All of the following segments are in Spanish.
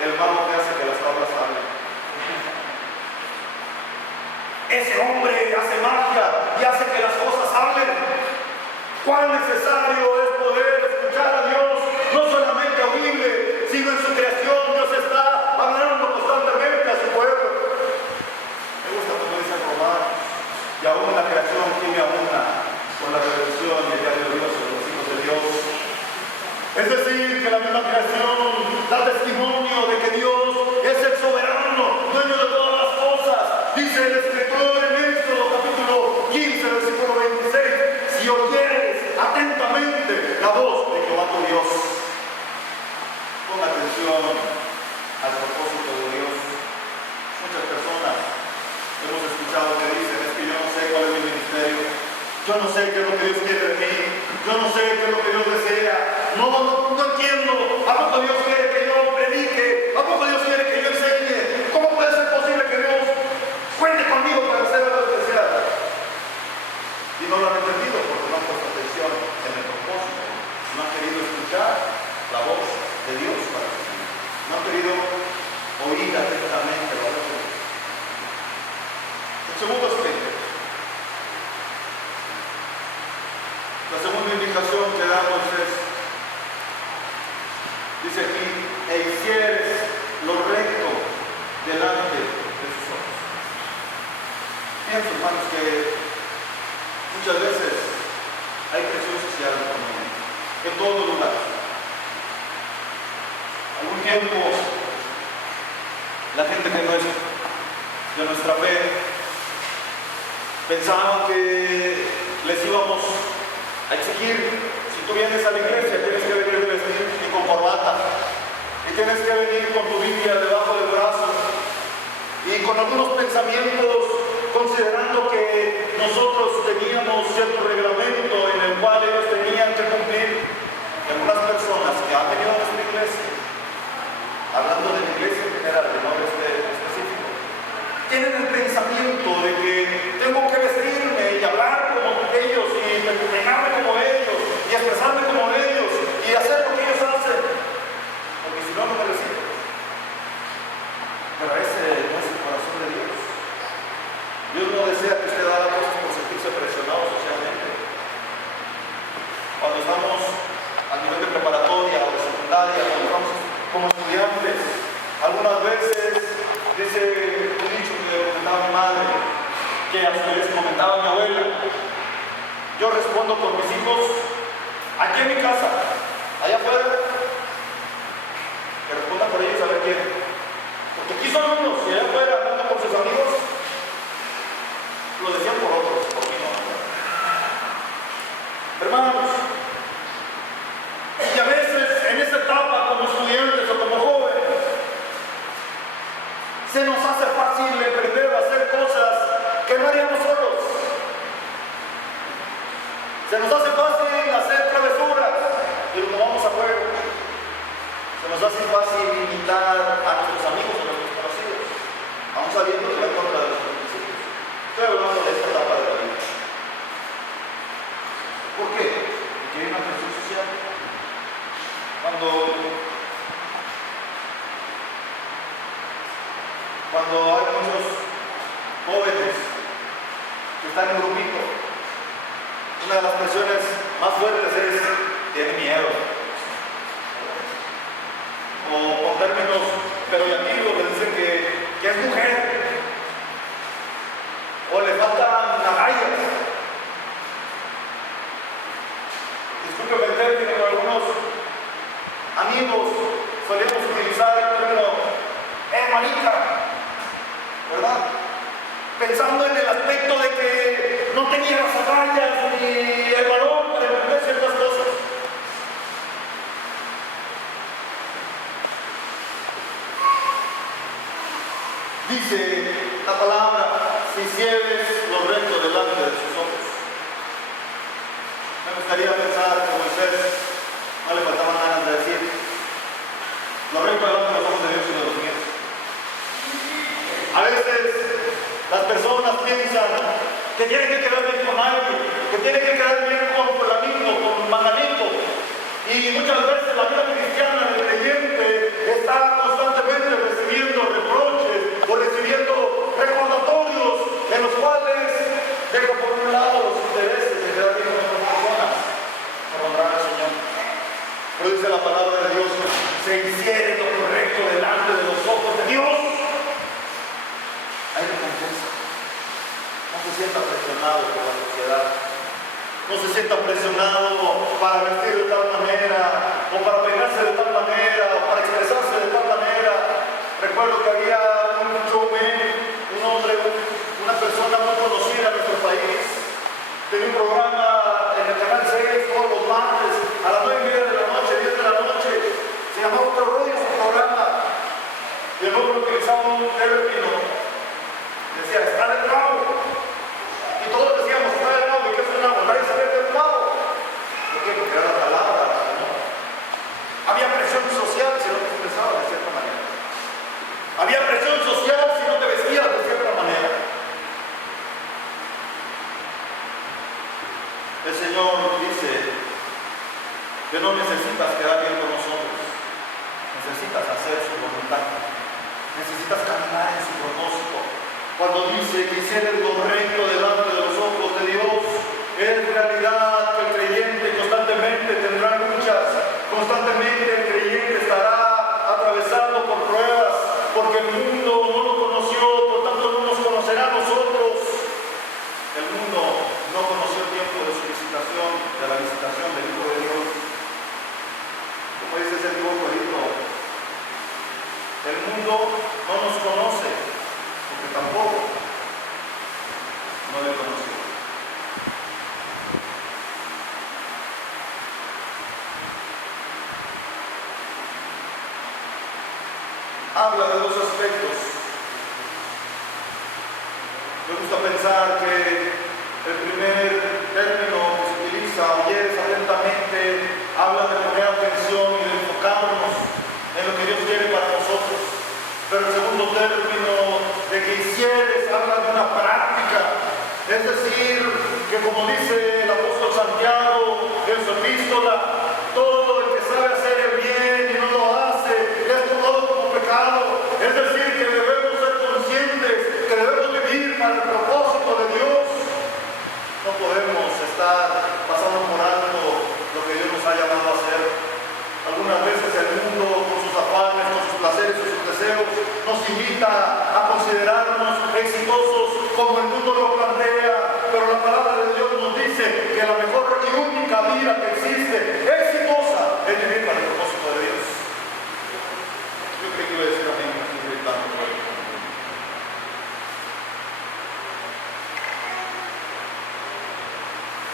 el mago que hace que las tablas hablen. Ese hombre hace magia y hace que las cosas hablen. Cuán necesario es poder escuchar a Dios, no solamente audible, sino en su creación. Dios está hablando constantemente a su pueblo. Me gusta como dice Romanos, y aún la creación tiene a una con la redención y el diario de Dios sobre los hijos de Dios. Es decir, que la misma creación da testimonio de que Dios es el soberano, dueño de todas las cosas. Dice el escritor en Éxodo capítulo 15, versículo 26, si oyeres atentamente la voz de Jehová tu Dios. Pon atención al propósito de Dios. Muchas personas hemos escuchado que dicen, es que yo no sé cuál es mi ministerio, yo no sé qué es lo que Dios quiere de mí, yo no sé qué es lo que Dios desea, no entiendo, ¿a poco Dios quiere que yo predique? ¿A poco Dios quiere que yo enseñe? ¿Cómo puede ser posible que Dios cuente conmigo para hacer algo especial? Y no lo han entendido porque no han puesto atención en el propósito, no han querido escuchar la voz de Dios para su vida, no han querido oír atentamente la voz de Dios. El segundo aspecto, la segunda indicación que damos es, dice aquí, e hicieres lo recto delante de sus ojos. Pienso, hermanos, que muchas veces hay presión social en todos los lugares. Algún tiempo la gente que no es de nuestra fe pensaban que les íbamos a exigir, si tú vienes a la iglesia tienes que venir de vestir y con corbata, y tienes que venir con tu Biblia debajo del brazo, y con algunos pensamientos, considerando que nosotros teníamos cierto reglamento en el cual ellos tenían que cumplir. Algunas personas que han venido a nuestra iglesia, hablando de la iglesia en general, de no específico, tienen el pensamiento de que tengo que vestirme y hablar como ellos y peinarme como ellos y expresarme como ellos y hacer lo que ellos hacen, porque si no, no me reciben. Pero ese no es el corazón de Dios. Dios no desea que usted haga cosas por sentirse presionado socialmente. Cuando estamos a nivel de preparatoria o de secundaria, cuando estamos como estudiantes, algunas veces dice un dicho que le comentaba mi madre, que a ustedes comentaba mi abuela. Yo respondo con mis hijos aquí en mi casa, allá afuera, que respondan por ellos a ver quién. Porque aquí son unos y allá afuera hablando con sus amigos, lo decían por otros, por mí no. Hermanos, y a veces en esa etapa como estudiantes o como jóvenes, se nos hace fácil emprender a hacer cosas que no haríamos solos. Se nos hace fácil hacer travesuras y lo tomamos a juego. Se nos hace fácil imitar a nuestros amigos o a nuestros conocidos, aún sabiendo que va en contra de nuestros principios. Estoy hablando de esta etapa de la vida. ¿Por qué? Porque hay una presión social. Cuando hay muchos jóvenes que están en grupito, una de las presiones más fuertes es tiene miedo, o con términos peyorativos le dicen que es mujer, o le faltan agallas. Discúlpeme el término, pero algunos amigos solemos utilizar el término hermanita, ¿verdad? Pensando en el aspecto de que no tenía las agallas ni el valor para entender ciertas cosas. Dice la palabra, si hicieres lo recto delante de sus ojos. Me gustaría pensar que Moisés no le faltaban ganas de decir lo recto delante de los ojos de Dios y de los míos. A veces las personas piensan que tienen que quedar bien con alguien, que tienen que quedar bien con fulanito, con manganito. Y muchas veces la vida cristiana del creyente está constantemente un término, decía, está del rabo. Y todos decíamos, está del rabo, ¿y qué es un rabo? Nadie sabía del rabo. ¿Por qué? Porque era la palabra, ¿no? Había presión social si no te expresabas de cierta manera. Había presión social si no te vestías de cierta manera. El Señor dice que no necesitas quedar bien con nosotros, necesitas hacer su voluntad, necesitas caminar en su propósito. Cuando dice que hicieres lo recto delante de los ojos de Dios, es realidad que el creyente constantemente tendrá luchas, constantemente el creyente estará atravesando por pruebas, porque el mundo no lo conoció, por tanto no nos conocerá a nosotros. El mundo no conoció el tiempo de su visitación, de la visitación del Hijo de Dios. Como dice ese dibujo, el mundo no nos conoce, porque tampoco no le conoció. Habla de dos aspectos. Me gusta pensar que el primer término que se utiliza, oyes atentamente, habla de poner atención y de enfocarnos en lo que Dios quiere para nosotros. Pero el segundo término, de que hicieres, habla de una práctica. Es decir, que como dice el apóstol Santiago en su epístola, todo el que sabe hacer el bien y no lo hace, es tomado como pecado. Es decir, que debemos ser conscientes, que debemos vivir para el propósito de Dios. No podemos estar pasando por alto lo que Dios nos ha llamado a hacer. Algunas veces el mundo, con sus afanes, con sus placeres, con sus deseos, nos invita a considerarnos exitosos como el mundo lo plantea, pero la palabra de Dios nos dice que la mejor y única vida que existe, exitosa, es vivir para el propósito de Dios. Yo creo que iba a decir amén, así gritando.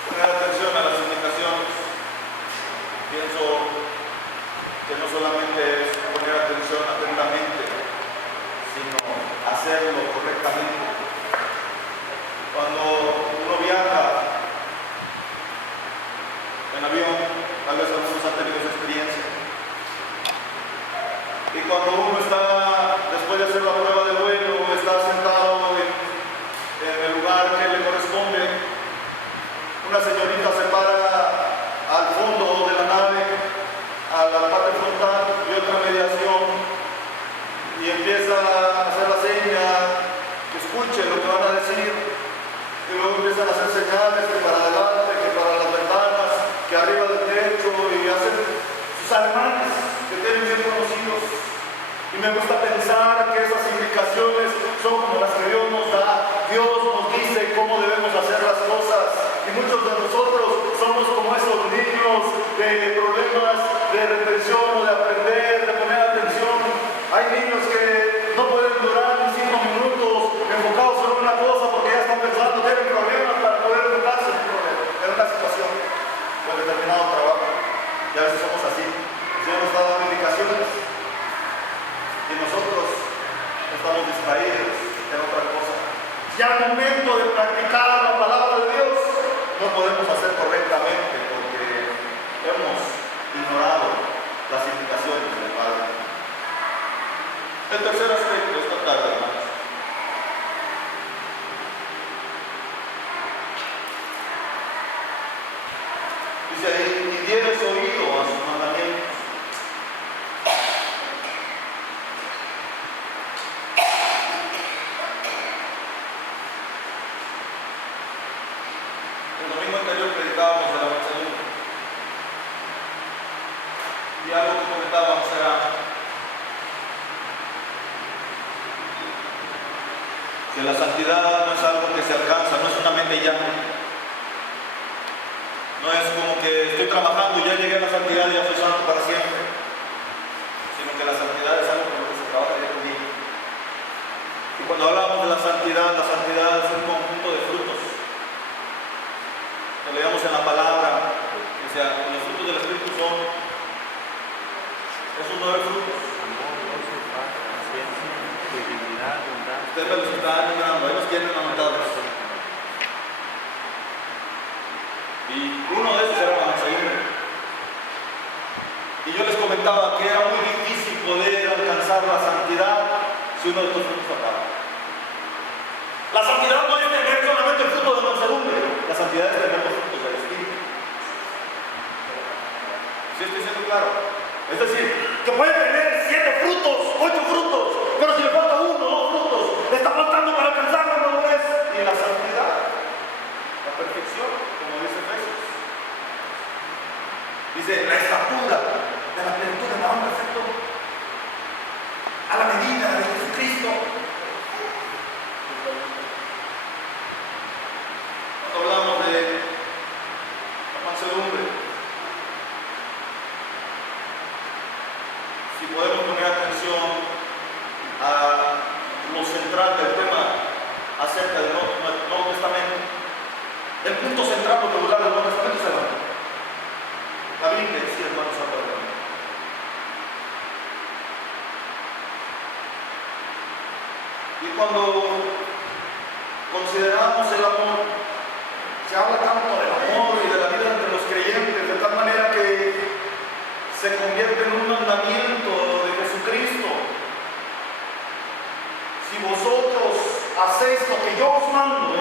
Poner atención a las indicaciones. Pienso que no solamente es poner atención atentamente, sino hacerlo correctamente. Cuando uno viaja en avión, tal vez algunos han tenido esa experiencia, y cuando uno está, después de hacer la prueba de vuelo, está sentado en el lugar que le corresponde, una señorita se para al fondo de la nave, a la parte frontal, y otra mediación, y empieza a hacer la seña, que escuche lo que van a decir, y luego empiezan a hacer señales que para adelante, que para las ventanas, que arriba del techo, y hacen sus alemanes que tienen bien conocidos. Y me gusta pensar que esas indicaciones son como las que Dios nos da. Dios nos dice cómo debemos hacer las cosas. Y muchos de nosotros somos como esos niños de problemas de retención o de aprender, de poner atención. Hay niños que no pueden durar ni 5 minutos enfocados en una cosa porque ya están pensando, tienen problemas para poder enfocarse en una situación o en determinado trabajo. Y a veces somos así. El Señor nos está dando indicaciones y nosotros estamos distraídos en otra cosa. Ya al momento de practicar la palabra de Dios, no podemos hacer correctamente porque hemos ignorado las indicaciones del Padre. El tercer aspecto esta tarde, hermanos. Dice ahí, y dieres oído a sus mandamientos. El domingo anterior predicábamos de la mansedumbre. Y algo que comentábamos era que la santidad no es algo que se alcanza, no es una meta y ya. No es como que estoy trabajando y ya llegué a la santidad y ya soy santo para siempre. Sino que la santidad es algo con lo que se trabaja día con día. Y cuando hablamos de la santidad es un conjunto de frutos. Lo leíamos en la palabra, o sea, los frutos del Espíritu son esos 9 frutos. Ustedes me los están enumerando, ahí los tienen anotados. Y uno de esos era la mansedumbre. Y yo les comentaba que era muy difícil poder alcanzar la santidad si uno de estos frutos faltaba. La santidad no es tener solamente el fruto de mansedumbre, la santidad es tener los frutos del Espíritu. ¿Sí estoy siendo claro? Es decir, que puede tener 7 frutos, 8 frutos, pero si le falta 1 o 2 frutos, le está faltando para alcanzar la madurez y la santidad, la perfección, como dice Efesios. Dice, la estatura de la plenitud del varón perfecto, a la medida de Jesucristo. Cuando hablamos de la mansedumbre, si podemos poner atención a lo central del tema acerca del Nuevo Testamento, el punto central popular del Nuevo Testamento es el amor. La Biblia decía, hermanos, habla del amor. Y cuando consideramos el amor, se habla tanto del amor y de la vida entre los creyentes, de tal manera que se convierte en un mandamiento de Jesucristo. Si vosotros hacéis lo que yo os mando,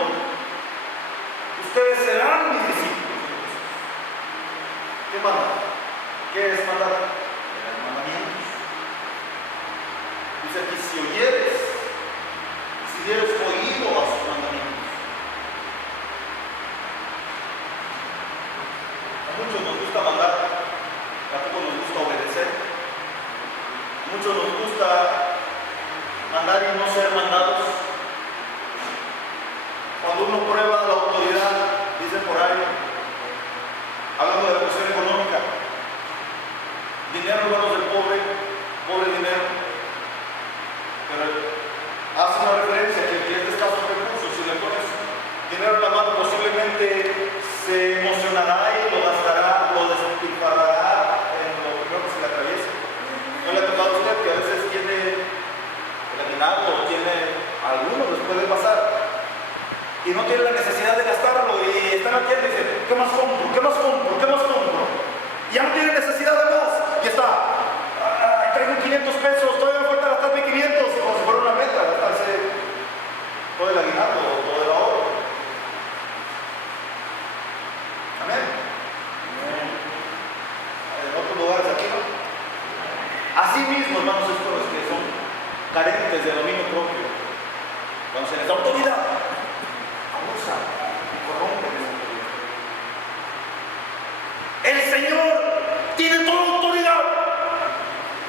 ustedes serán mis discípulos. ¿Qué mandar? ¿Qué es mandar? Los mandamientos. Dice aquí, si oyeres, si dieres oído a sus mandamientos. A muchos nos gusta mandar, tampoco nos gusta obedecer. A muchos nos gusta mandar y no ser mandados. Cuando uno prueba la autoridad, dicen por ahí, hablando de la cuestión económica, dinero en manos del pobre, pobre dinero. Pero hace una referencia que este es caso de recursos. Si le pones dinero en la mano, posiblemente se emocionará y lo gastará, lo despilfarrará en lo primero que se le atraviese. ¿No le ha tocado a usted que a veces tiene el aguinaldo, tiene algunos les puede pasar y no tiene la necesidad de gastarlo y está en la tienda y dice, ¿qué más compro? ¿Qué más compro? ¿Qué más compro? Y ya no tiene necesidad de más y está, traigo 500 pesos, todavía me falta gastarme 500, como si fuera una meta, gastarse todo el aguinaldo o todo el ahorro. Amén. En otros lugares aquí, ¿no? Así mismo, hermanos, estos los que son carentes de dominio propio, cuando se les da autoridad, abusan y corrompen esa autoridad. El Señor tiene toda autoridad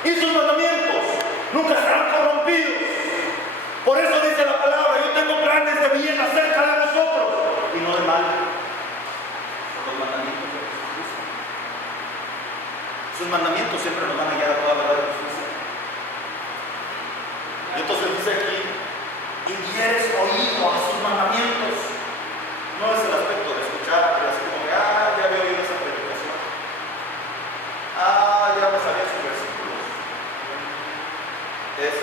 y sus mandamientos nunca serán corrompidos. Por eso dice la palabra, yo tengo planes de bien acerca de nosotros y no de mal. Son los mandamientos de Jesucristo. Sus mandamientos siempre nos van a guiar a toda verdad de justicia. Y entonces dice aquí, y dieres oído a sus mandamientos. No es el aspecto de escuchar, pero así como que, ya había oído esa predicación. Ya me sabía sus versículos. Es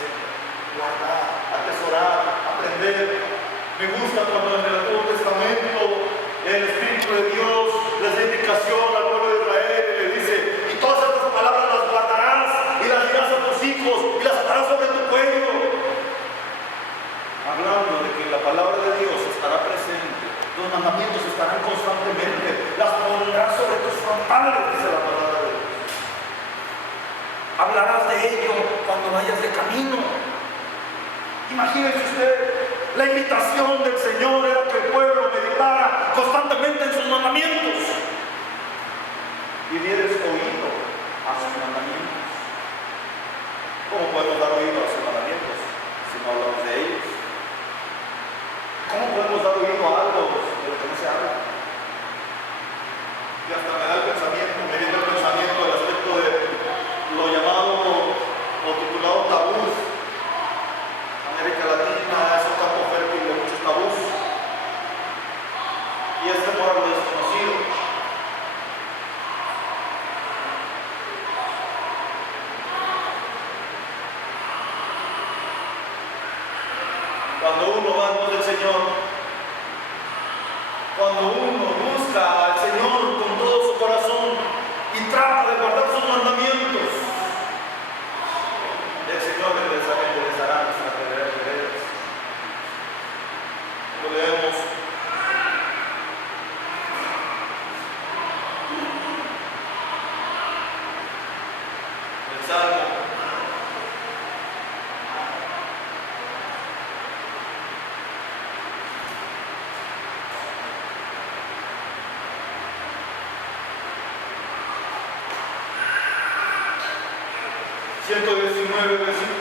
guardar, atesorar, aprender. Me gusta cuando en el Antiguo Testamento el Espíritu de Dios les da indicación al pueblo de Israel y le dice, y todas estas palabras las guardarás y las dirás a tus hijos y las atarás sobre tu cuello. Hablando de que la palabra de Dios estará presente, los mandamientos estarán constantemente, las pondrás sobre tus frontales, dice la palabra de Dios. Hablarás de ello cuando vayas de camino. Imagínense usted, la invitación del Señor era que el pueblo meditara constantemente en sus mandamientos y dieres oído a sus mandamientos. ¿Cómo podemos dar oído a sus mandamientos si no hablamos de ellos? ¿Cómo podemos dar oído a algo de lo que no se habla? Y hasta me da el pensamiento, me viene el pensamiento del aspecto de lo llamado o titulado tabús. América Latina es un campo fértil de muchos tabús. Y es temor a lo desconocido. Cuando uno va con el Señor, cuando uno busca al Señor con todo su corazón y trata de guardar sus mandamientos, el Señor enderezará nuestras veredas. Lo leemos. El Salmo 119, versículo